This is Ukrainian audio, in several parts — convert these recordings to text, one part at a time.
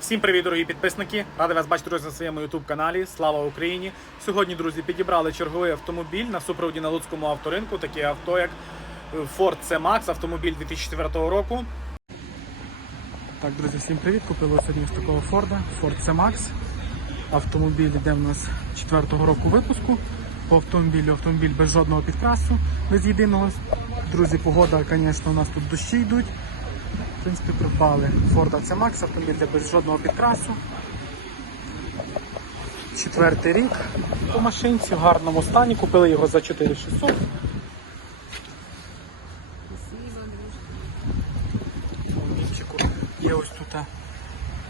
Всім привіт, дорогі підписники! Радий вас бачити на своєму youtube каналі. Слава Україні! Сьогодні, друзі, підібрали черговий автомобіль на супроводі на Луцькому авторинку. Таке авто, як Ford C-Max, автомобіль 2004 року. Так, друзі, всім привіт! Купили сьогодні ось такого Форда, Ford C-Max. Автомобіль йде в нас 4-го року випуску. По автомобілю автомобіль без жодного підкрасу, без єдиного. Друзі, погода, звісно, у нас тут дощі йдуть. В принципі, придбали Ford C Max, автомобіль де без жодного підкрасу. Четвертий рік по машинці в гарному стані. Купили його за 4600. Автомобільчику Є ось тут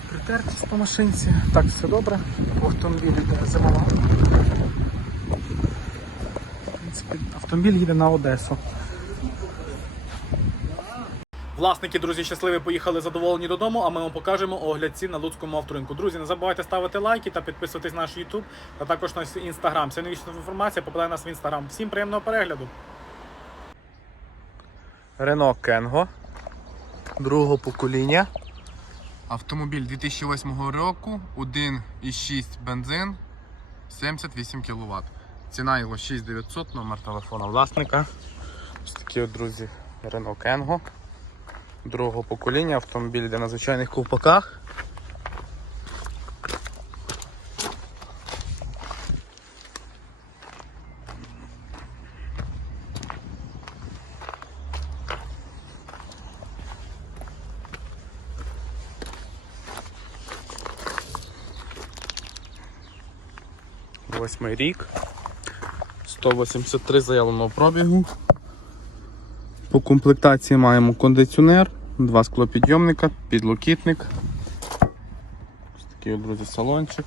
притертість по машинці. Так, все добре. По автомобілю йде зимова. В принципі, автомобіль їде на Одесу. Власники, друзі, щасливі поїхали задоволені додому, а ми вам покажемо огляд цін на Луцькому авторинку. Друзі, не забувайте ставити лайки та підписуватись на наш YouTube, та також на інстаграм. Вся новічна інформація попадає нас в інстаграм. Всім приємного перегляду. Renault Kengo другого покоління. Автомобіль 2008 року, 1,6 бензин, 78 кВт. Ціна його 6900, номер телефона власника. Ось такі от, друзі, Renault Kengo. Другого покоління, автомобіль йде на звичайних ковпаках. Восьмий рік. 183 заявленого пробігу. По комплектації маємо кондиціонер, два склопідйомника, підлокітник. Ось такий, друзі, салончик.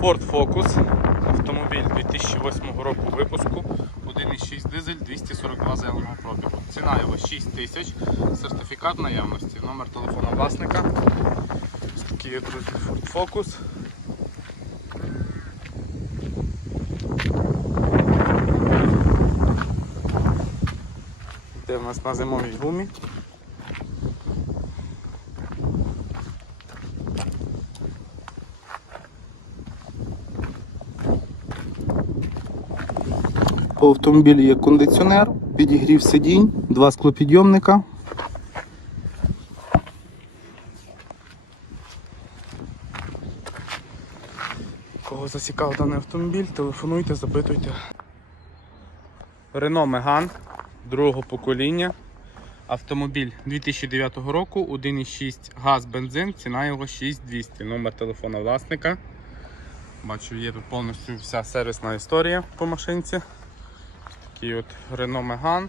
Ford Focus. Автомобіль 2008 року випуску. 1,6 дизель, 242 заявленого пробігу. Ціна його 6 тисяч. Сертифікат наявності. Номер телефона власника. Такий, друзі, Ford Focus. Йде в нас на зимовій гумі. По автомобілі є кондиціонер, підігрів сидінь, два склопідйомника. Кого засікав даний автомобіль, телефонуйте, запитуйте. Renault Megane другого покоління. Автомобіль 2009 року, 1,6 газ бензин, ціна його 6200. Номер телефона власника. Бачу, є тут повністю вся сервісна історія по машинці. Такий от Renault Megane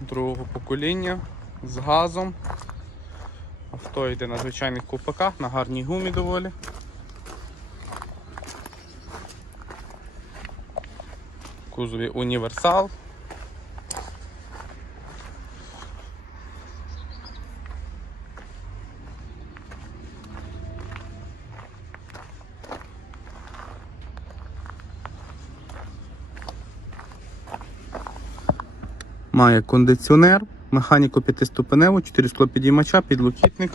другого покоління з газом. Авто йде на звичайних купаках, на гарній гумі доволі. Кузові універсал. Має кондиціонер, механіку п'ятиступеневу, 4 склопідіймача, підлокітник.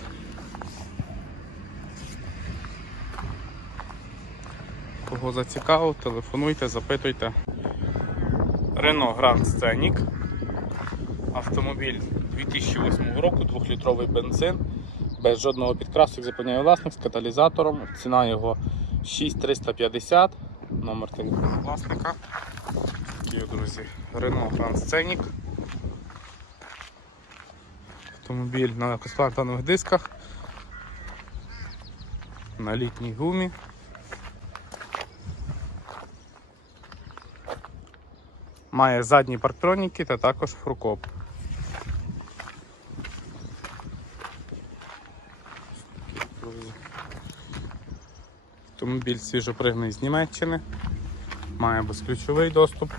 Кого зацікавив, телефонуйте, запитуйте. Renault Grand Scenic. Автомобіль 2008 року, 2-літровий бензин, без жодного підкрасу, як запевняє власник, з каталізатором. Ціна його 6350, номер телефону власника. Такі, друзі, Renault Grand Scenic. Автомобіль на косплантанових дисках, на літній гумі. Має задні парктроніки та також фуркоп. Автомобіль свіжопригнаний з Німеччини, має безключовий доступ,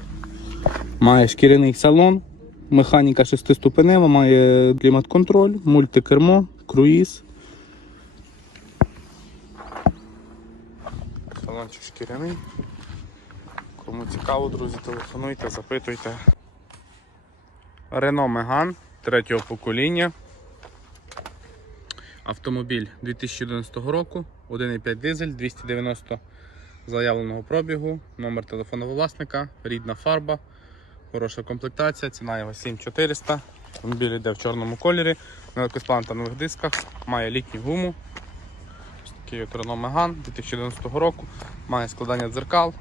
має шкіряний салон, Механіка шестиступенева, має клімат-контроль, мультикермо, круїз. Салончик шкіряний. Кому цікаво, друзі, телефонуйте, запитуйте. Renault Megane третього покоління. Автомобіль 2011 року, 1,5 дизель, 290 заявленого пробігу, номер телефону власника, рідна фарба, хороша комплектація, ціна його 7400. Автомобіль йде в чорному кольорі, на легкосплантанових дисках, має літню гуму. Ось Такий от Renault Megane 2011 року, має складання дзеркал.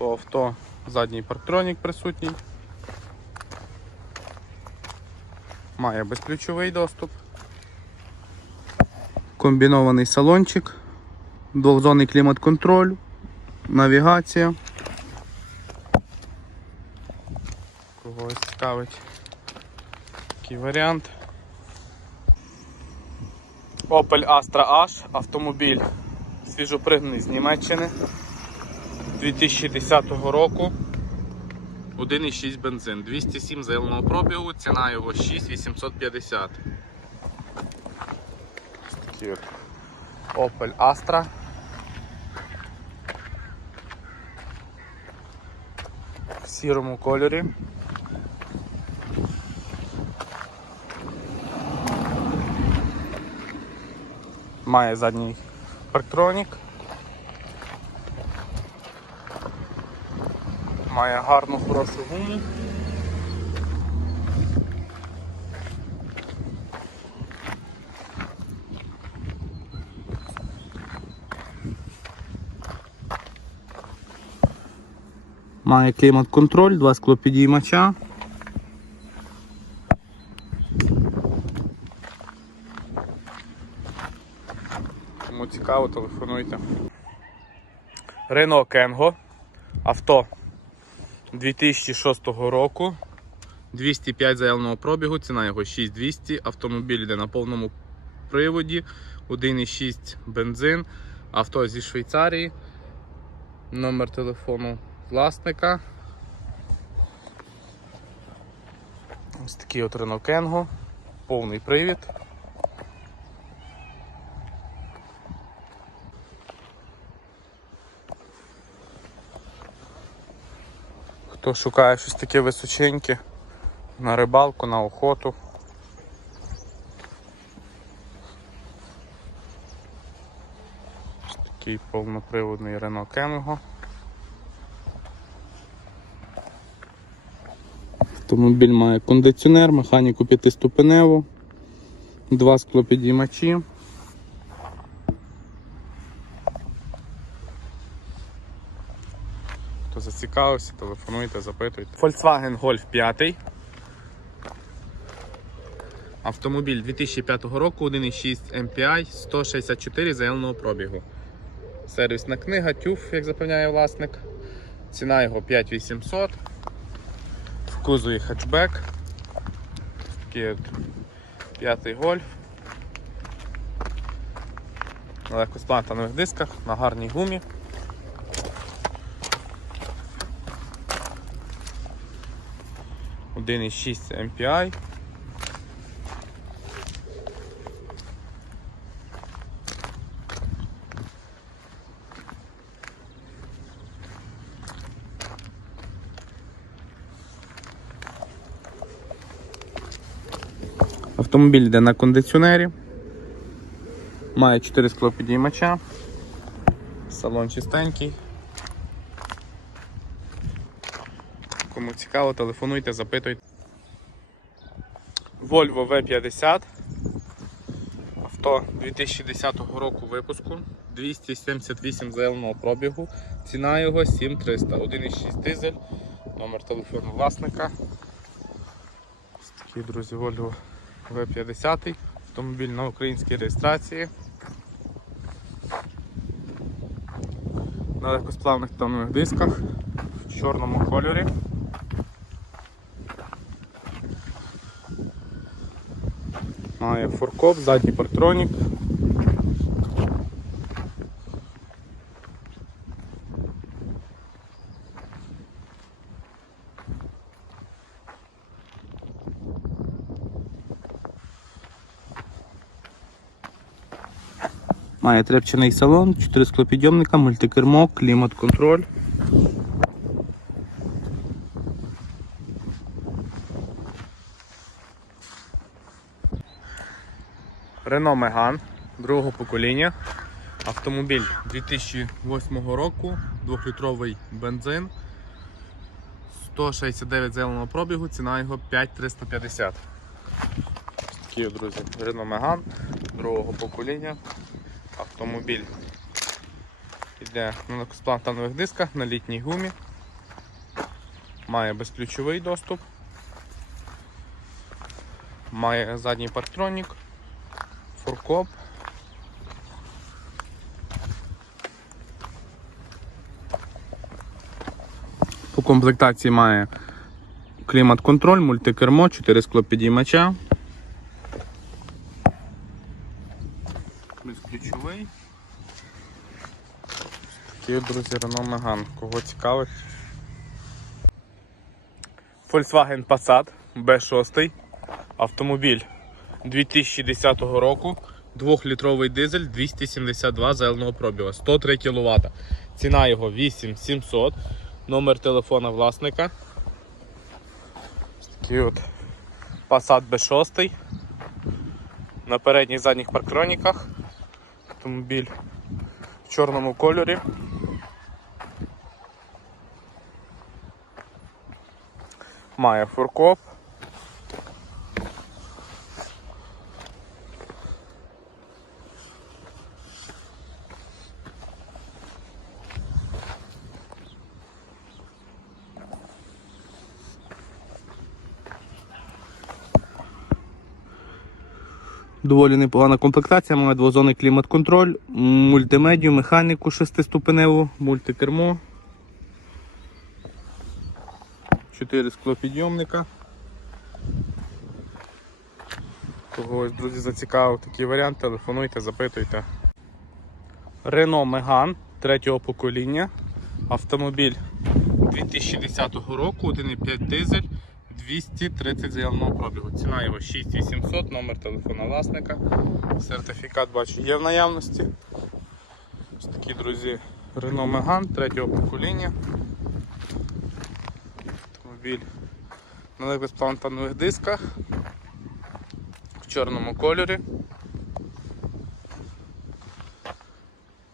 По авто задній парктронік присутній. Має безключовий доступ. Комбінований салончик, двохзонний клімат-контроль, навігація. Когось цікавить такий варіант. Opel Astra H, автомобіль свіжопригнаний з Німеччини 2010 року. 1,6 бензин, 207 заявленого пробігу, ціна його 6850. Ось такий от Opel Astra. В сірому кольорі. Має задній парктронік. Має гарну хорошу гуму. Має клімат-контроль, два склопідіймача. Кому цікаво, телефонуйте. Renault Kengo. Авто 2006 року. 205 заявленого пробігу, ціна його 6200. Автомобіль йде на повному приводі. 1,6 бензин. Авто зі Швейцарії. Номер телефону власника. Ось такий от Renault Kengo. Повний привід. Хто шукає щось таке височеньке на рибалку, на охоту. Ось такий повноприводний Renault Kangoo. Автомобіль має кондиціонер, механіку п'ятиступеневу, два склопідіймачі. Хто зацікавився, телефонуйте, запитуйте. Volkswagen Golf 5. Автомобіль 2005 року, 1,6 MPI, 164 заявленого пробігу. Сервісна книга, тюф, як запевняє власник. Ціна його 5800. В кузові хетчбек. Такий от п'ятий гольф. На легкосплантанових дисках, на гарній гумі. Один із 6 MPI. Автомобіль йде на кондиціонері. Має 4 склопідіймача. Салон чистенький. Кому цікаво, телефонуйте, запитуйте. Volvo V50. Авто 2010 року випуску. 278 заявленого пробігу. Ціна його 7300. 1,6 дизель. Номер телефону власника. Ось такий, друзі, Volvo V50. Автомобіль на українській реєстрації. На легкосплавних тонних дисках в чорному кольорі. має форкоп, задній партронік. Має трепчений салон, 4 склопідйомника, мультикермо, клімат-контроль. Renault Megane другого покоління. Автомобіль 2008 року, 2-літровий бензин. 169 зеленого пробігу, ціна його 5350. Ось Такі, друзі, Renault Megane другого покоління. Автомобіль йде на легкосплантанових дисках на літній гумі. Має безключовий доступ. Має задній парктронік, фуркоп. По комплектації має клімат-контроль, мультикермо, 4 склопідіймача. Безключовий. Такі, от, друзі, Renault Megane. Кого цікавить? Volkswagen Passat B6. Автомобіль 2010 року. 2-літровий дизель 272 зеленого пробігу, 103 кВт. Ціна його 8700. Номер телефона власника. Ось такий от Passat B6. На передніх задніх парктроніках. Автомобіль в чорному кольорі. Має фуркоп. Доволі непогана комплектація, має двозонний клімат-контроль, мультимедію, механіку шестиступеневу, мультикермо. 4 склопідйомника. Когось, друзі, зацікавив такий варіант, телефонуйте, запитуйте. Renault Megane третього покоління. Автомобіль 2010 року, 1,5 дизель, 230 заявного пробігу. Ціна його 6800, номер телефона власника. Сертифікат бачу є в наявності. Ось такі, друзі, Renault Megane третього покоління. Автомобіль на легкосплантанових дисках в чорному кольорі.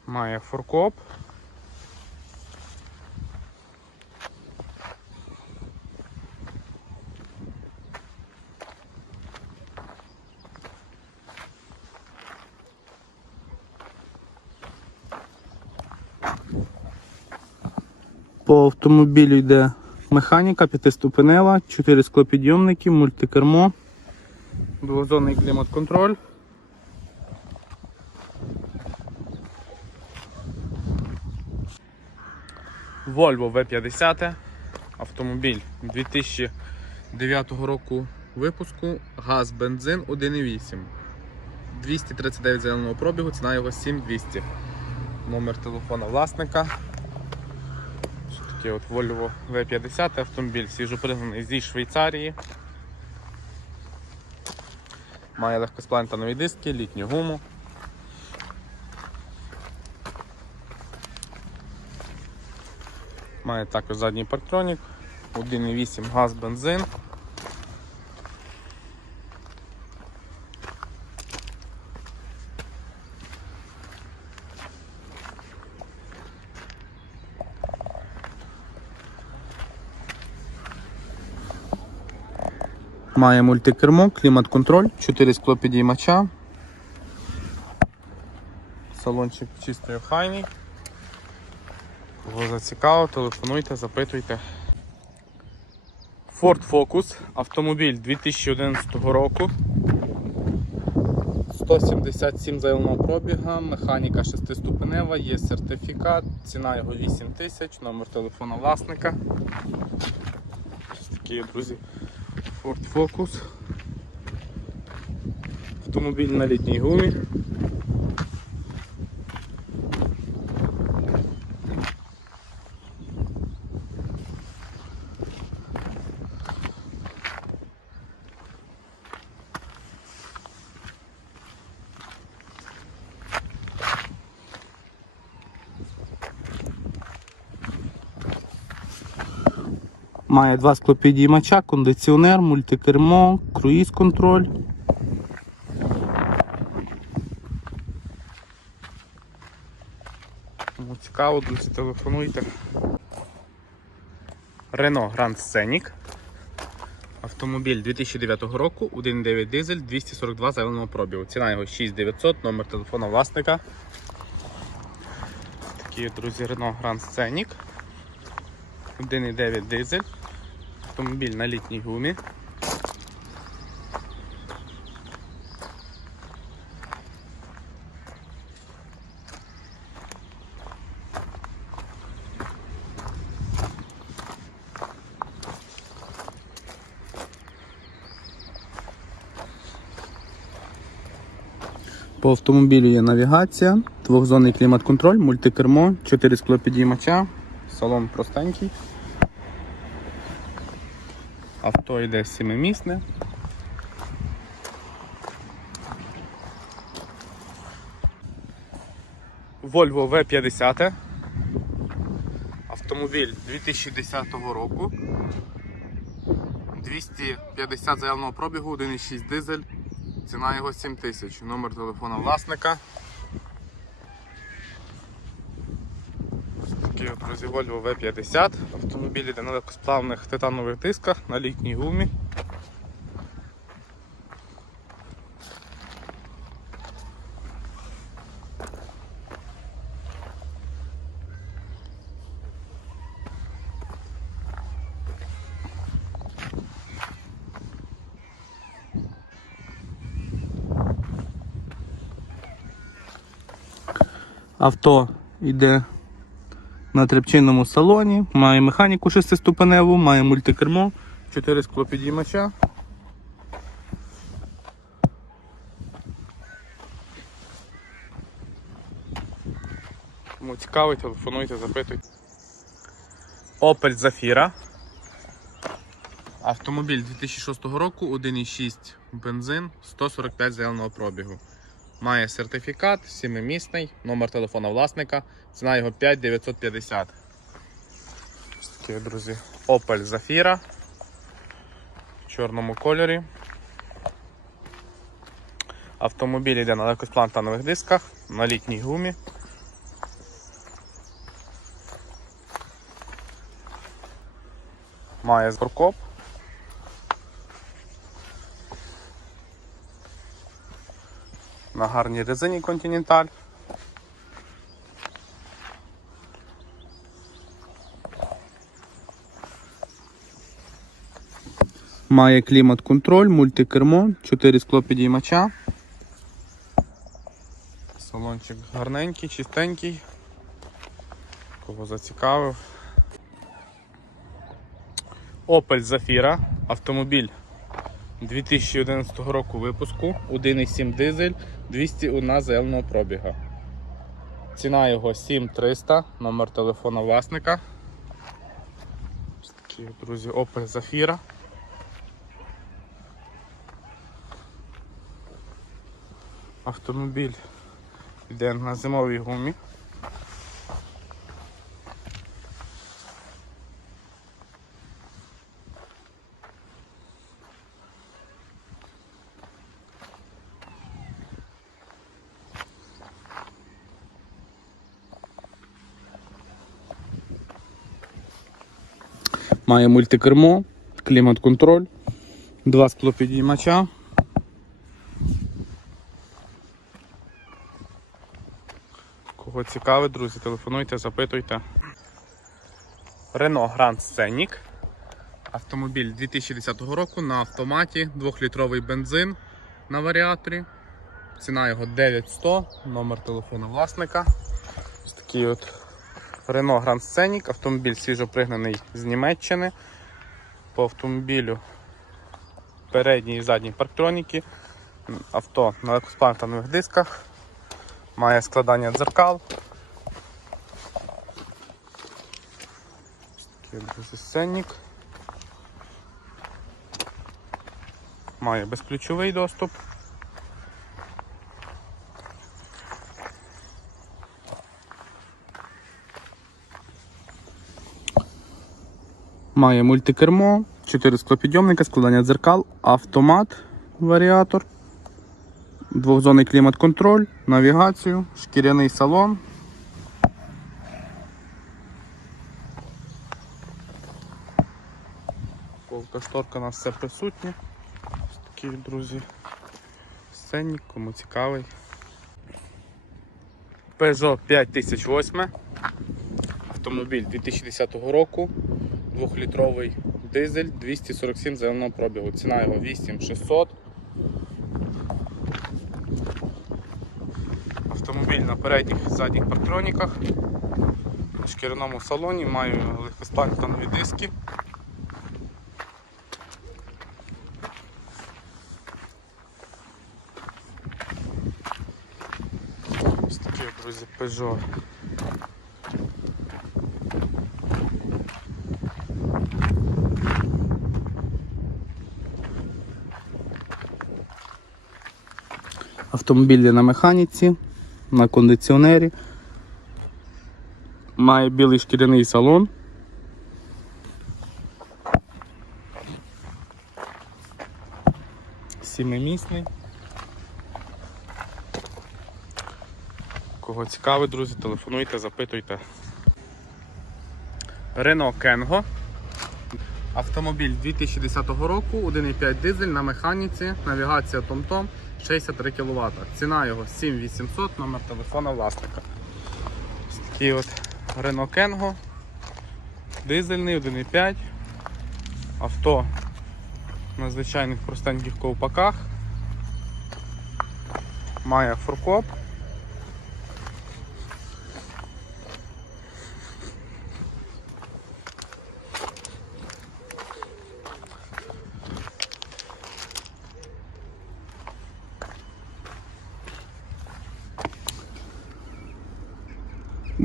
Має фуркоп. По автомобілю йде механіка п'ятиступенева, 4 склопідйомники, мультикермо, двозонний клімат-контроль. Volvo V50, автомобіль 2009 року випуску, газ, бензин 1,8. 239 зеленого пробігу, ціна його 7200. Номер телефона власника. Такий от Volvo V50 автомобіль свіжопригнаний зі Швейцарії. Має легкосплантанові диски, літню гуму. Має також задній парктронік, 1,8 газ, бензин. Має мультикермо, клімат-контроль, 4 склопідіймача. Салончик чистий охайний. Кого зацікавив, телефонуйте, запитуйте. Ford Focus, автомобіль 2011 року. 177 заявного пробіга, механіка 6-ступенева, є сертифікат, ціна його 8 тисяч, номер телефона власника. Ось такі, друзі, Ford Focus. Автомобіль на літній гумі. Має два склопідіймача, кондиціонер, мультикермо, круїз контроль. Цікаво, друзі, телефонуйте. Renault Grand Scenic. Автомобіль 2009 року, 1.9 дизель, 242 заявленого пробігу. Ціна його 6900, номер телефона власника. Такі, друзі, Renault Grand Scenic. 1.9 дизель. Автомобіль на літній гумі. По автомобілю є навігація, двохзонний клімат-контроль, мультикермо, 4 склопідіймача, салон простенький. Авто йде сімимісне. Volvo V50. Автомобіль 2010 року. 250 заявленого пробігу, 1,6 дизель. Ціна його 7 тисяч. Номер телефона власника. Друзі, Volvo V50. Автомобіль йде на легкосплавних титанових дисках на літній гумі. Авто йде на трепчинному салоні, має механіку шестиступеневу, має мультикермо, 4 склопідіймача. Кому цікавий, телефонуйте, запитуйте. Opel Zafira. Автомобіль 2006 року, 1,6 бензин, 145 заявленого пробігу. Має сертифікат, 7-місний, номер телефона власника, ціна його 5950. Ось такі, друзі, Opel Zafira в чорному кольорі. Автомобіль йде на легкосплантанових дисках, на літній гумі. Має зборкоп. На гарній резині Continental. Має клімат-контроль, мультикермо, 4 склопідіймача. Салончик гарненький, чистенький. Кого зацікавив. Opel Zafira, автомобіль 2011 року випуску, 1,7 дизель, 201 заявленого пробіга. Ціна його 7300, номер телефона власника. Ось такі, друзі, Opel Zafira. Автомобіль йде на зимовій гумі. Має мультикермо, клімат-контроль, два склопідіймача. Кого цікавить, друзі, телефонуйте, запитуйте. Renault Grand Scenic. Автомобіль 2010 року на автоматі, 2-літровий бензин на варіаторі. Ціна його 9100, номер телефону власника. Ось такий от Renault Grand Scenic, автомобіль свіжопригнаний з Німеччини. По автомобілю передні і задні парктроніки. Авто на легкосплантанових дисках. Має складання дзеркал. Такий. Має безключовий доступ. Має мультикермо, 4 склопідйомника, складання дзеркал, автомат, варіатор, двохзонний клімат-контроль, навігацію, шкіряний салон. Полка шторка у нас все присутнє. Ось такі, друзі, сценник, кому цікавий. Peugeot 5008. Автомобіль 2010 року. 2-літровий дизель 247 зеленого пробігу. Ціна його 8600. Автомобіль на передніх і задніх партроніках. На шкіряному салоні маю легкосплантанові диски. Ось такі, друзі, Peugeot. Автомобіль на механіці, на кондиціонері. Має білий шкіряний салон. Сімимісний. Кого цікавить, друзі, телефонуйте, запитуйте. Renault Kengo. Автомобіль 2010 року, 1,5 дизель на механіці, навігація TomTom, 63 кВт. Ціна його 7800, номер телефона власника. Ось такий от Renault Kengo. Дизельний 1,5. Авто на звичайних простеньких ковпаках. Має фуркоп.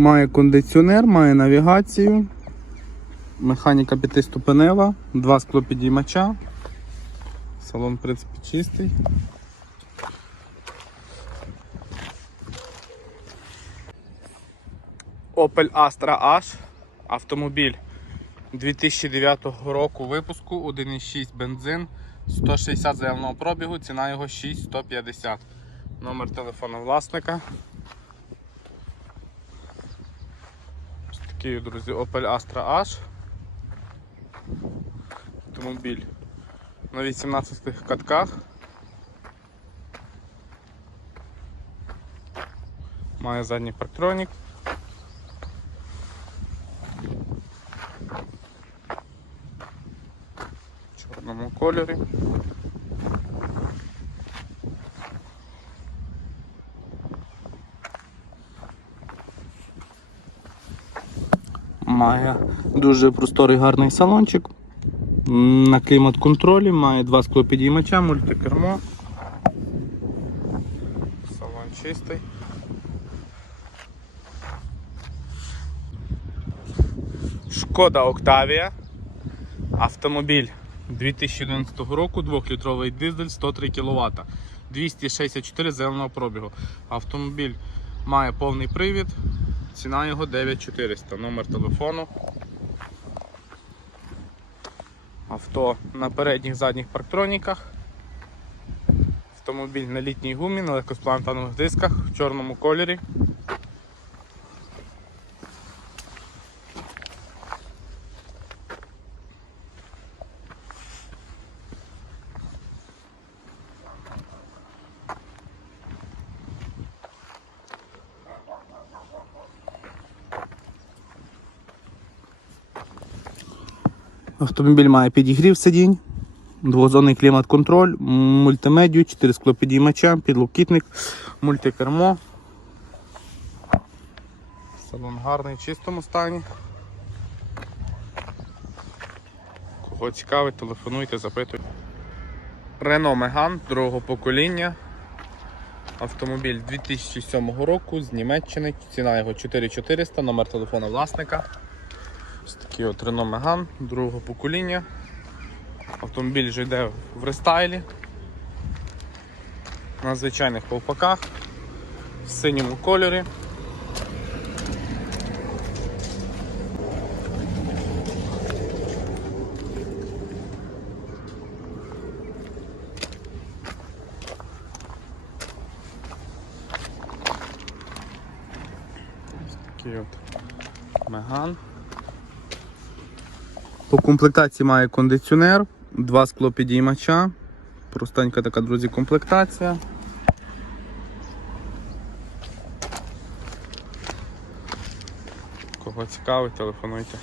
Має кондиціонер, має навігацію, механіка п'ятиступенева, два склопідіймача. Салон, в принципі, чистий. Opel Astra H. Автомобіль 2009 року випуску, 1,6 бензин, 160 заявного пробігу, ціна його 6150. Номер телефону власника. Такий, друзі, Opel Astra H. Автомобіль на 18 катках. Має задній парктронік. В чорному кольорі. Має дуже просторий гарний салончик. На клімат-контролі має два склопідіймача, мультикермо. Салон чистий. Шкода Октавія. Автомобіль 2011 року, 2-літровий дизель, 103 кВт. 264 зеленого пробігу. Автомобіль має повний привід. Ціна його 9400. Номер телефону. Авто на передніх задніх парктроніках. Автомобіль на літній гумі, на легкосплантанових дисках в чорному кольорі. Автомобіль має підігрів сидінь, двозонний клімат-контроль, мультимедію, 4 склопідіймача, підлокітник, мультикермо. Салон гарний в чистому стані. Кого цікавить, телефонуйте, запитуйте. Renault Megane другого покоління. Автомобіль 2007 року з Німеччини. Ціна його 4400, номер телефона власника. Ось такий от Renault Megane другого покоління. Автомобіль вже йде в рестайлі. На звичайних ковпаках, в синьому кольорі. Такий от меган. По комплектації має кондиціонер, два склопідіймача. Простенька така, друзі, комплектація. Кого цікавить, телефонуйте.